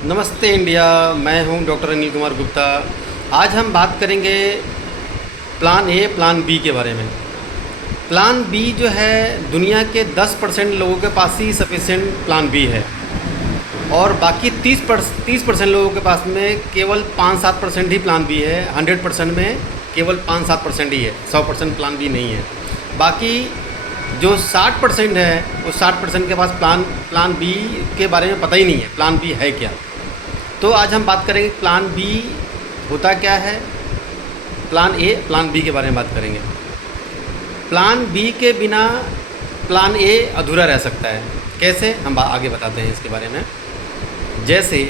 नमस्ते इंडिया। मैं हूं डॉक्टर अनिल कुमार गुप्ता। आज हम बात करेंगे प्लान ए प्लान बी के बारे में। प्लान बी जो है दुनिया के 10% लोगों के पास ही सफिशेंट प्लान बी है और बाकी 30% लोगों के पास में केवल 5-7% ही प्लान बी है। 100% में केवल 5-7% ही है, 100% प्लान बी नहीं है। बाकी जो 60% है वो 60% के पास प्लान बी के बारे में पता ही नहीं है, प्लान बी है क्या। तो आज हम बात करेंगे प्लान बी होता क्या है, प्लान ए प्लान बी के बारे में बात करेंगे। प्लान बी के बिना प्लान ए अधूरा रह सकता है। कैसे, हम आगे बताते हैं इसके बारे में। जैसे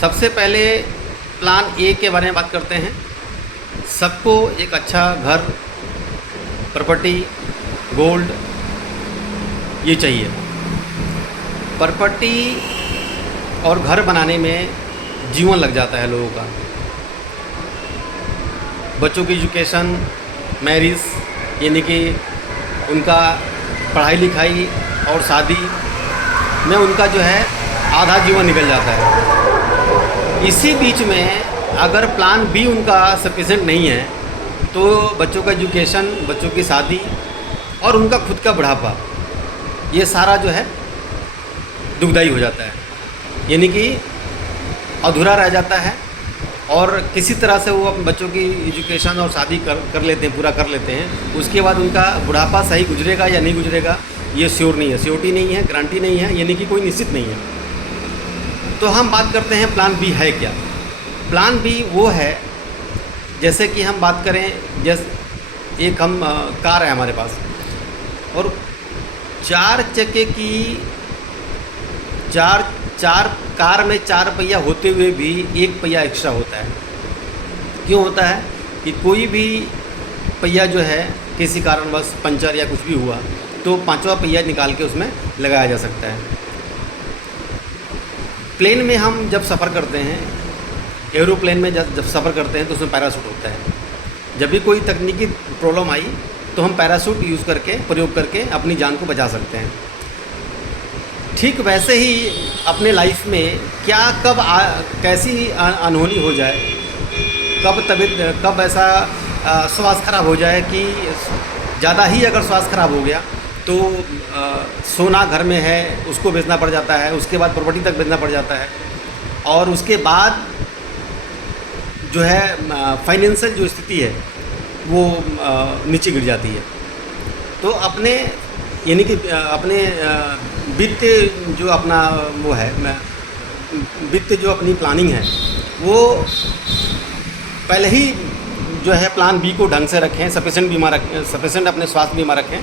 सबसे पहले प्लान ए के बारे में बात करते हैं। सबको एक अच्छा घर, प्रॉपर्टी, गोल्ड ये चाहिए। प्रॉपर्टी और घर बनाने में जीवन लग जाता है लोगों का। बच्चों की एजुकेशन, मैरिज यानी कि उनका पढ़ाई लिखाई और शादी में उनका जो है आधा जीवन निकल जाता है। इसी बीच में अगर प्लान बी उनका सफिशेंट नहीं है तो बच्चों का एजुकेशन, बच्चों की शादी और उनका खुद का बुढ़ापा ये सारा जो है दुखदाई हो जाता है, यानी कि अधूरा रह जाता है। और किसी तरह से वो अपने बच्चों की एजुकेशन और शादी कर लेते हैं, पूरा कर लेते हैं। उसके बाद उनका बुढ़ापा सही गुजरेगा या नहीं गुजरेगा ये श्योर नहीं है, श्योरिटी नहीं है, गारंटी नहीं है, यानी कि कोई निश्चित नहीं है। तो हम बात करते हैं प्लान बी है क्या। प्लान बी वो है, जैसे कि हम बात करें, जैसे एक कार है हमारे पास और 4 चक्के की चार कार में 4 पहिया होते हुए भी 1 पहिया एक्स्ट्रा होता है। क्यों होता है कि कोई भी पहिया जो है किसी कारणवश पंचर या कुछ भी हुआ तो 5वां पहिया निकाल के उसमें लगाया जा सकता है। प्लेन में हम जब सफ़र करते हैं, एरोप्लेन में जब सफ़र करते हैं तो उसमें पैराशूट होता है। जब भी कोई तकनीकी प्रॉब्लम आई तो हम पैराशूट प्रयोग करके अपनी जान को बचा सकते हैं। ठीक वैसे ही अपने लाइफ में क्या कैसी अनहोनी हो जाए, कब ऐसा स्वास्थ्य खराब हो जाए कि ज़्यादा ही अगर स्वास्थ्य खराब हो गया तो सोना घर में है उसको बेचना पड़ जाता है, उसके बाद प्रॉपर्टी तक बेचना पड़ जाता है और उसके बाद जो है फाइनेंशियल जो स्थिति है वो नीचे गिर जाती है। तो अपने यानी कि अपने वित्त जो अपना वो है, वित्त जो अपनी प्लानिंग है वो पहले ही जो है प्लान बी को ढंग से रखें, सफिशेंट अपने स्वास्थ्य बीमा रखें।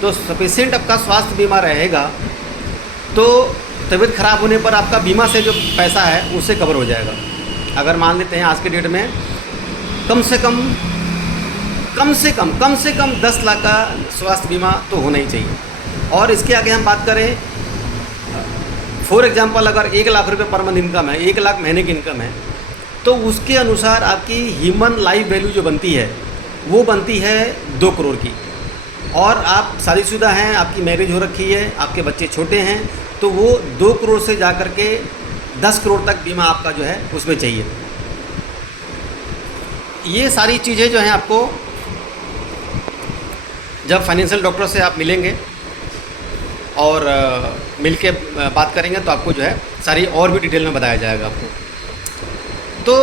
तो सफिशेंट आपका स्वास्थ्य बीमा रहेगा तो तबीयत खराब होने पर आपका बीमा से जो पैसा है उससे कवर हो जाएगा। अगर मान लेते हैं आज के डेट में कम से कम 10 लाख का स्वास्थ्य बीमा तो होना ही चाहिए। और इसके आगे हम बात करें, फॉर एग्जांपल अगर 1 लाख रुपए पर मंथ इनकम है, 1 लाख महीने की इनकम है, तो उसके अनुसार आपकी ह्यूमन लाइफ वैल्यू जो बनती है वो बनती है 2 करोड़ की। और आप शादीशुदा हैं, आपकी मैरिज हो रखी है, आपके बच्चे छोटे हैं, तो वो 2 करोड़ से जा कर के 10 करोड़ तक बीमा आपका जो है उसमें चाहिए। ये सारी चीज़ें जो हैं आपको जब फाइनेंशियल डॉक्टर से आप मिलेंगे और मिल के बात करेंगे तो आपको जो है सारी और भी डिटेल में बताया जाएगा आपको। तो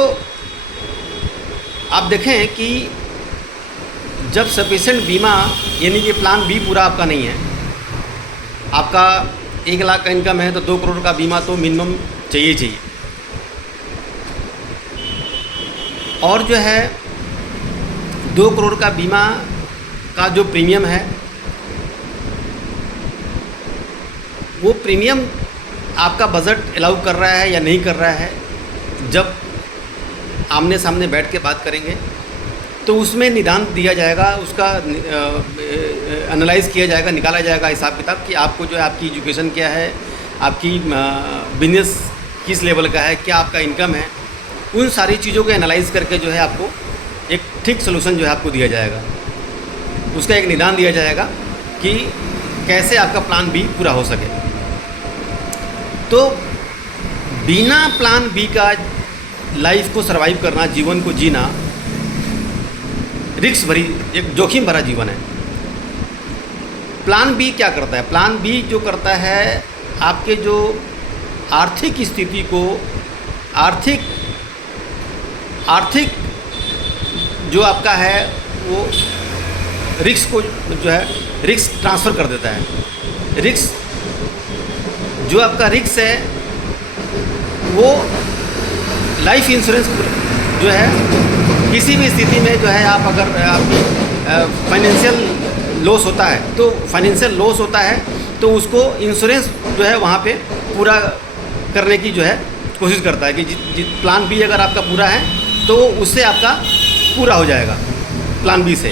आप देखें कि जब सफिशेंट बीमा यानी कि प्लान बी पूरा आपका नहीं है, आपका 1 लाख का इनकम है तो 2 करोड़ का बीमा तो मिनिमम चाहिए। और जो है 2 करोड़ का बीमा का जो प्रीमियम है वो प्रीमियम आपका बजट अलाउ कर रहा है या नहीं कर रहा है, जब आमने सामने बैठ के बात करेंगे तो उसमें निदान दिया जाएगा, उसका एनालाइज़ किया जाएगा, निकाला जाएगा हिसाब किताब कि आपको जो है आपकी एजुकेशन क्या है, आपकी बिजनेस किस लेवल का है, क्या आपका इनकम है। उन सारी चीज़ों को एनालाइज़ करके जो है आपको एक ठीक सोल्यूशन जो है आपको दिया जाएगा, उसका एक निदान दिया जाएगा कि कैसे आपका प्लान बी पूरा हो सके। तो बिना प्लान बी का लाइफ को सरवाइव करना, जीवन को जीना रिस्क भरी, एक जोखिम भरा जीवन है। प्लान बी क्या करता है? प्लान बी जो करता है, आपके जो आर्थिक स्थिति को, आर्थिक जो आपका है वो रिस्क को जो है रिस्क ट्रांसफ़र कर देता है। रिस्क जो आपका रिस्क है वो लाइफ इंश्योरेंस जो है, किसी भी स्थिति में जो है आप अगर आपकी फाइनेंशियल लॉस होता है तो तो उसको इंश्योरेंस जो है वहाँ पे पूरा करने की जो है कोशिश करता है कि प्लान बी अगर आपका पूरा है तो उससे आपका पूरा हो जाएगा, प्लान बी से।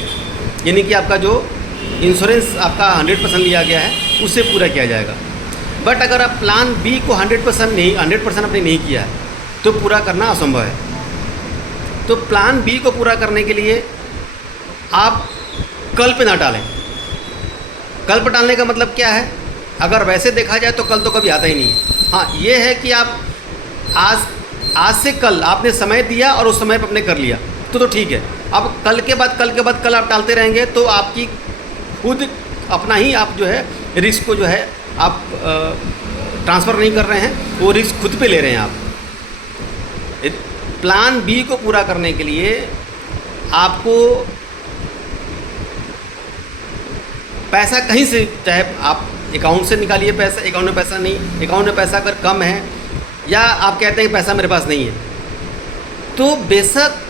यानी कि आपका जो इंश्योरेंस आपका 100% लिया गया है उससे पूरा किया जाएगा। बट अगर आप प्लान बी को 100% आपने नहीं किया है तो पूरा करना असंभव है। तो प्लान बी को पूरा करने के लिए आप कल पे ना टालें। कल पे टालने का मतलब क्या है? अगर वैसे देखा जाए तो कल तो कभी आता ही नहीं है। हाँ, ये है कि आप आज से कल आपने समय दिया और उस समय पर आपने कर लिया तो ठीक है। अब कल के बाद कल आप टालते रहेंगे तो आपकी खुद अपना ही आप जो है रिस्क को जो है आप ट्रांसफ़र नहीं कर रहे हैं, वो रिस्क खुद पे ले रहे हैं आप। प्लान बी को पूरा करने के लिए आपको पैसा कहीं से, चाहे आप अकाउंट से निकालिए पैसा, अकाउंट में पैसा नहीं, अकाउंट में पैसा अगर कम है या आप कहते हैं कि पैसा मेरे पास नहीं है, तो बेशक